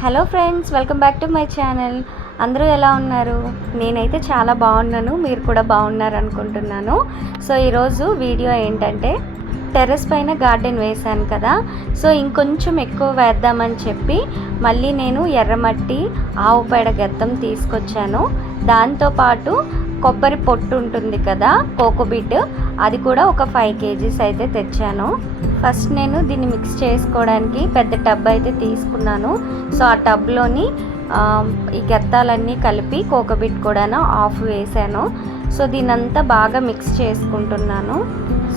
Hello friends, welcome back to my channel. అందరూ ఎలా ఉన్నారు? నేనైతే చాలా బాగున్నాను, మీరు కూడా బాగున్నారు అనుకుంటున్నాను. సో ఈరోజు వీడియో ఏంటంటే, టెర్రస్ పైన గార్డెన్ వేశాను కదా, సో ఇంకొంచెం ఎక్కువ వేద్దామని చెప్పి మళ్ళీ నేను ఎర్రమట్టి, ఆవు పేడ గెత్తం తీసుకొచ్చాను. దాంతోపాటు కొబ్బరి పొట్టు ఉంటుంది కదా, కోకోబీట్, అది కూడా ఒక 5 kgs అయితే తెచ్చాను. ఫస్ట్ నేను దీన్ని మిక్స్ చేసుకోవడానికి పెద్ద టబ్ అయితే తీసుకున్నాను. సో ఆ టబ్లోని ఈ గెత్తాలన్నీ కలిపి కోకోబీట్ కూడా ఆఫ్ వేసాను. సో దీనంతా బాగా మిక్స్ చేసుకుంటున్నాను.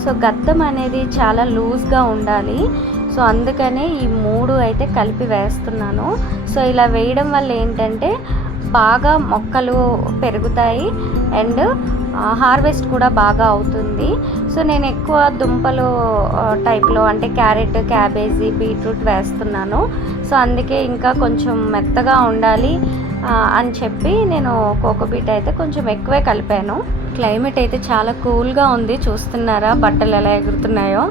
సో గత్తం అనేది చాలా లూజ్గా ఉండాలి, సో అందుకనే ఈ 3 అయితే కలిపి వేస్తున్నాను. సో ఇలా వేయడం వల్ల ఏంటంటే బాగా మొక్కలు పెరుగుతాయి అండ్ హార్వెస్ట్ కూడా బాగా అవుతుంది. సో నేను ఎక్కువ దుంపలు టైప్లో అంటే క్యారెట్, క్యాబేజీ, బీట్రూట్ వేస్తున్నాను. సో అందుకే ఇంకా కొంచెం మెత్తగా ఉండాలి అని చెప్పి నేను కోకోబీట్ అయితే కొంచెం ఎక్కువే కలిపాను. క్లైమేట్ అయితే చాలా కూల్గా ఉంది, చూస్తున్నారా బట్టలు ఎలా ఎగురుతున్నాయో.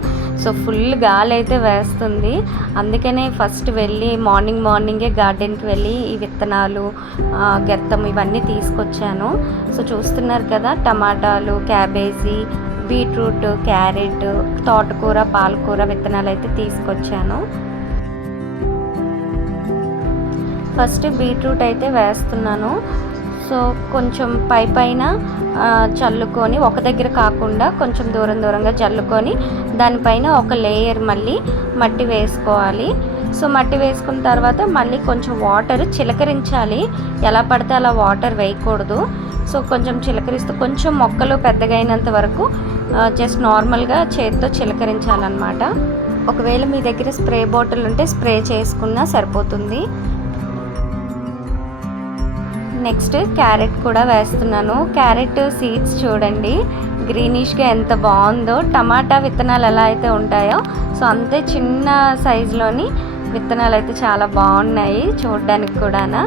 సో ఫుల్ గాలి అయితే వేస్తుంది, అందుకనే ఫస్ట్ వెళ్ళి మార్నింగే గార్డెన్కి వెళ్ళి ఈ విత్తనాలు, గెత్తం ఇవన్నీ తీసుకొచ్చాను. సో చూస్తున్నారు కదా, టమాటాలు, క్యాబేజీ, బీట్రూట్, క్యారెట్, తోటకూర, పాలకూర విత్తనాలు అయితే తీసుకొచ్చాను. ఫస్ట్ బీట్రూట్ అయితే వేస్తున్నాను. సో కొంచెం పైన చల్లుకొని, ఒక దగ్గర కాకుండా కొంచెం దూరంగా చల్లుకొని దానిపైన ఒక లేయర్ మళ్ళీ మట్టి వేసుకోవాలి. సో మట్టి వేసుకున్న తర్వాత మళ్ళీ కొంచెం వాటర్ చిలకరించాలి, ఎలా పడితే అలా వాటర్ వేయకూడదు. సో కొంచెం చిలకరిస్తూ కొంచెం మొక్కలు పెద్దగా అయినంత వరకు జస్ట్ నార్మల్గా చేతితో చిలకరించాలన్నమాట. ఒకవేళ మీ దగ్గర స్ప్రే బాటిల్ ఉంటే స్ప్రే చేసుకున్నా సరిపోతుంది. నెక్స్ట్ క్యారెట్ కూడా వేస్తున్నాను. క్యారెట్ సీడ్స్ చూడండి గ్రీనిష్గా ఎంత బాగుందో. టమాటా విత్తనాలు ఎలా అయితే ఉంటాయో సో అంతే చిన్న సైజులోని విత్తనాలు అయితే చాలా బాగున్నాయి చూడడానికి కూడా.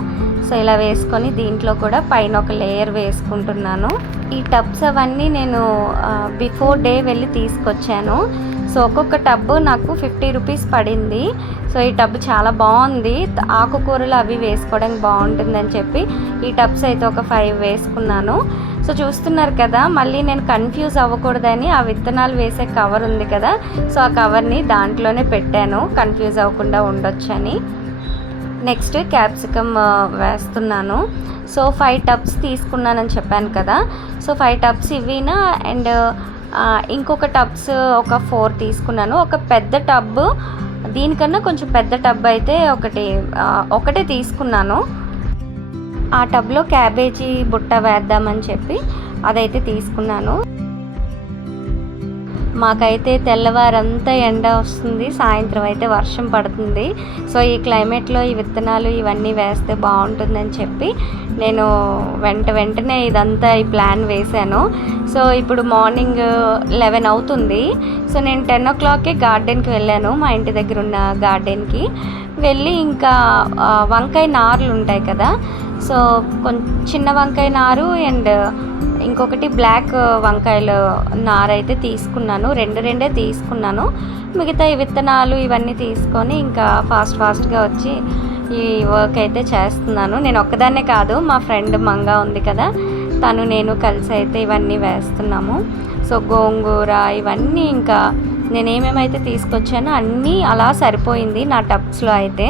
సో ఇలా వేసుకొని దీంట్లో కూడా పైన ఒక లేయర్ వేసుకుంటున్నాను. ఈ టబ్స్ అవన్నీ నేను బిఫోర్ డే వెళ్ళి తీసుకొచ్చాను. సో ఒక్కొక్క టబ్బు నాకు 50 రూపీస్ పడింది. సో ఈ టబ్ చాలా బాగుంది, ఆకుకూరలు అవి వేసుకోవడానికి బాగుంటుందని చెప్పి ఈ టబ్స్ అయితే ఒక 5 వేసుకున్నాను. సో చూస్తున్నారు కదా, మళ్ళీ నేను కన్ఫ్యూజ్ అవ్వకూడదని ఆ విత్తనాలు వేసే కవర్ ఉంది కదా, సో ఆ కవర్ని దాంట్లోనే పెట్టాను, కన్ఫ్యూజ్ అవ్వకుండా ఉండొచ్చని. నెక్స్ట్ క్యాప్సికమ్ వేస్తున్నాను. సో 5 టబ్స్ తీసుకున్నానని చెప్పాను కదా, సో 5 టబ్స్ ఇవినా అండ్ ఇంకొక టబ్స్ ఒక 4 తీసుకున్నాను. ఒక పెద్ద టబ్, దీనికన్నా కొంచెం పెద్ద టబ్ అయితే ఒకటే తీసుకున్నాను. ఆ టబ్లో క్యాబేజీ బుట్ట వేద్దామని చెప్పి అదైతే తీసుకున్నాను. మాకైతే తెల్లవారంతా ఎండ వస్తుంది, సాయంత్రం అయితే వర్షం పడుతుంది. సో ఈ క్లైమేట్లో ఈ విత్తనాలు ఇవన్నీ వేస్తే బాగుంటుందని చెప్పి నేను వెంటనే ఇదంతా ఈ ప్లాన్ వేశాను. సో ఇప్పుడు మార్నింగ్ 11 అవుతుంది. సో నేను 10 o'clockకే గార్డెన్కి వెళ్ళాను, మా ఇంటి దగ్గర ఉన్న గార్డెన్కి వెళ్ళి ఇంకా వంకాయ నారులు ఉంటాయి కదా, సో చిన్న వంకాయ నారు అండ్ ఇంకొకటి బ్లాక్ వంకాయల నారు అయితే తీసుకున్నాను. రెండే తీసుకున్నాను. మిగతా ఈ విత్తనాలు ఇవన్నీ తీసుకొని ఇంకా ఫాస్ట్గా వచ్చి ఈ వర్క్ అయితే చేస్తున్నాను. నేను ఒక్కదాన్నే కాదు, మా ఫ్రెండ్ మంగా ఉంది కదా, తను నేను కలిసి అయితే ఇవన్నీ వేస్తున్నాము. సో గోంగూర ఇవన్నీ ఇంకా నేను ఏమేమైతే తీసుకొచ్చానో అన్నీ అలా సరిపోయింది నా టబ్స్లో అయితే.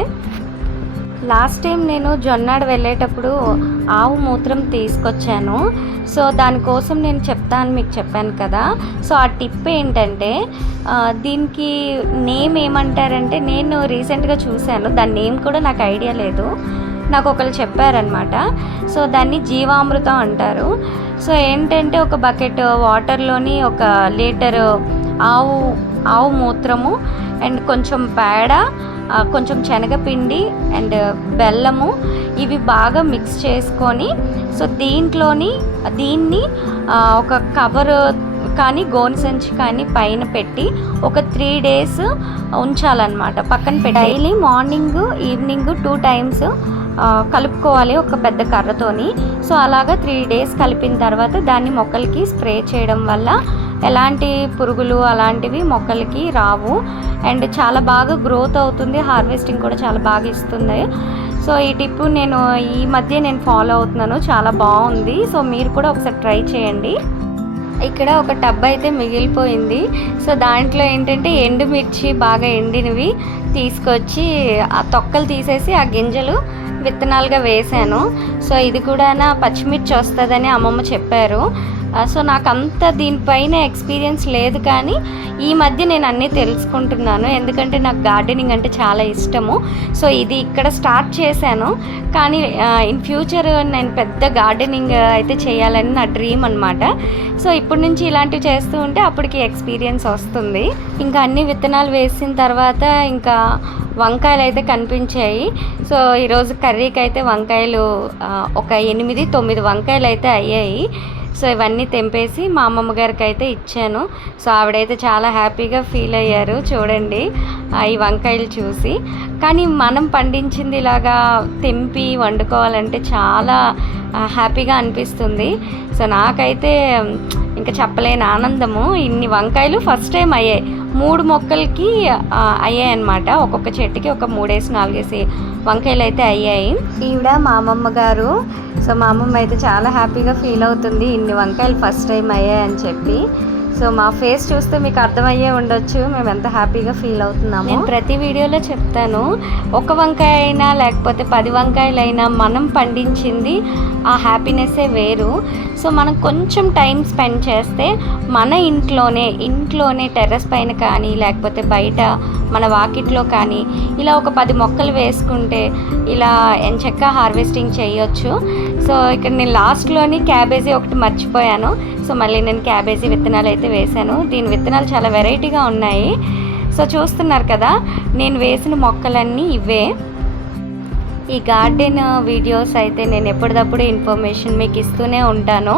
లాస్ట్ టైం నేను జొన్నాడు వెళ్ళేటప్పుడు ఆవు మూత్రం తీసుకొచ్చాను. సో దానికోసం నేను మీకు చెప్పాను కదా, సో ఆ టిప్ ఏంటంటే దీనికి నేమ్ ఏమంటారంటే, నేను రీసెంట్గా చూశాను, దాని నేమ్ కూడా నాకు ఐడియా లేదు, నాకు ఒకరు చెప్పారనమాట. సో దాన్ని జీవామృతం అంటారు. సో ఏంటంటే ఒక బకెట్ వాటర్లోని 1 లీటరు ఆవు మూత్రము అండ్ కొంచెం పేడ, కొంచెం శనగపిండి అండ్ బెల్లము ఇవి బాగా మిక్స్ చేసుకొని, సో దీన్ని ఒక కవర్ కానీ గోను సంచి కానీ పైన పెట్టి ఒక 3 days ఉంచాలన్నమాట, పక్కన పెట్టి డైలీ మార్నింగ్ ఈవినింగ్ 2 times కలుపుకోవాలి ఒక పెద్ద కర్రతోని. సో అలాగా 3 days కలిపిన తర్వాత దాన్ని మొక్కలకి స్ప్రే చేయడం వల్ల ఎలాంటి పురుగులు అలాంటివి మొక్కలకి రావు అండ్ చాలా బాగా గ్రోత్ అవుతుంది, హార్వెస్టింగ్ కూడా చాలా బాగా ఇస్తుంది. సో ఈ టిప్ నేను ఈ మధ్య నేను ఫాలో అవుతున్నాను, చాలా బాగుంది. సో మీరు కూడా ఒకసారి ట్రై చేయండి. ఇక్కడ ఒక టబ్ అయితే మిగిలిపోయింది. సో దాంట్లో ఏంటంటే ఎండుమిర్చి బాగా ఎండినవి తీసుకొచ్చి ఆ తొక్కలు తీసేసి ఆ గింజలు విత్తనాలుగా వేశాను. సో ఇది కూడా పచ్చిమిర్చి వస్తుందని అమ్మమ్మ చెప్పారు. సో నాకు అంత దీనిపైన ఎక్స్పీరియన్స్ లేదు, కానీ ఈ మధ్య నేను అన్నీ తెలుసుకుంటున్నాను. ఎందుకంటే నాకు గార్డెనింగ్ అంటే చాలా ఇష్టము. సో ఇది ఇక్కడ స్టార్ట్ చేశాను, కానీ ఇన్ ఫ్యూచర్ నేను పెద్ద గార్డెనింగ్ అయితే చేయాలని నా డ్రీమ్ అనమాట. సో ఇప్పటి నుంచి ఇలాంటివి చేస్తూ ఉంటే అప్పటికి ఎక్స్పీరియన్స్ వస్తుంది. ఇంకా అన్ని విత్తనాలు వేసిన తర్వాత ఇంకా వంకాయలు అయితే కనిపించాయి. సో ఈరోజు కర్రీకి అయితే వంకాయలు ఒక 8-9 వంకాయలు అయితే అయ్యాయి. సో ఇవన్నీ తెంపేసి మా అమ్మమ్మ గారికి అయితే ఇచ్చాను. సో ఆవిడైతే చాలా హ్యాపీగా ఫీల్ అయ్యారు చూడండి ఈ వంకాయలు చూసి. కానీ మనం పండించింది ఇలాగా తెంపి వండుకోవాలంటే చాలా హ్యాపీగా అనిపిస్తుంది. సో నాకైతే ఇంకా చెప్పలేని ఆనందము. ఇన్ని వంకాయలు ఫస్ట్ టైం అయ్యాయి. 3 మొక్కలకి అయ్యాయి అనమాట. ఒక్కొక్క చెట్టుకి ఒక 3-4 వంకాయలు అయితే అయ్యాయి. ఈవిడ మా అమ్మమ్మ గారు. సో మా అమ్మమ్మ అయితే చాలా హ్యాపీగా ఫీల్ అవుతుంది ఇన్ని వంకాయలు ఫస్ట్ టైం అయ్యాయని చెప్పి. సో మా ఫేస్ చూస్తే మీకు అర్థమయ్యే ఉండొచ్చు మేము ఎంత హ్యాపీగా ఫీల్ అవుతున్నాము. నేను ప్రతి వీడియోలో చెప్తాను, ఒక వంకాయ అయినా లేకపోతే 10 వంకాయలైనా మనం పండించింది ఆ హ్యాపీనెస్సే వేరు. సో మనం కొంచెం టైం స్పెండ్ చేస్తే మన ఇంట్లోనే టెర్రస్ పైన కానీ లేకపోతే బయట మన వాకిట్లో కానీ ఇలా ఒక 10 మొక్కలు వేసుకుంటే ఇలా ఎంచక్కా హార్వెస్టింగ్ చేయొచ్చు. సో ఇక్కడ నేను లాస్ట్లోని క్యాబేజీ ఒకటి మర్చిపోయాను. సో మళ్ళీ నేను క్యాబేజీ విత్తనాలు అయితే వేశాను. దీని విత్తనాలు చాలా వెరైటీగా ఉన్నాయి. సో చూస్తున్నారు కదా, నేను వేసిన మొక్కలన్నీ ఇవే. ఈ గార్డెన్ వీడియోస్ అయితే నేను ఎప్పటికప్పుడు ఇన్ఫర్మేషన్ మీకు ఇస్తూనే ఉంటాను.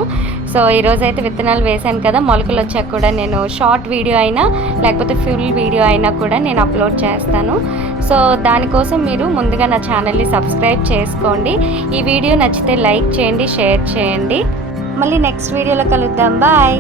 సో ఈరోజైతే విత్తనాలు వేశాను కదా, మొలకలు వచ్చాక కూడా నేను షార్ట్ వీడియో అయినా లేకపోతే ఫుల్ వీడియో అయినా కూడా నేను అప్లోడ్ చేస్తాను. సో దానికోసం మీరు ముందుగా నా ఛానల్ని సబ్స్క్రైబ్ చేసుకోండి. ఈ వీడియో నచ్చితే లైక్ చేయండి, షేర్ చేయండి. మళ్ళీ నెక్స్ట్ వీడియోలో కలుద్దాం. బాయ్.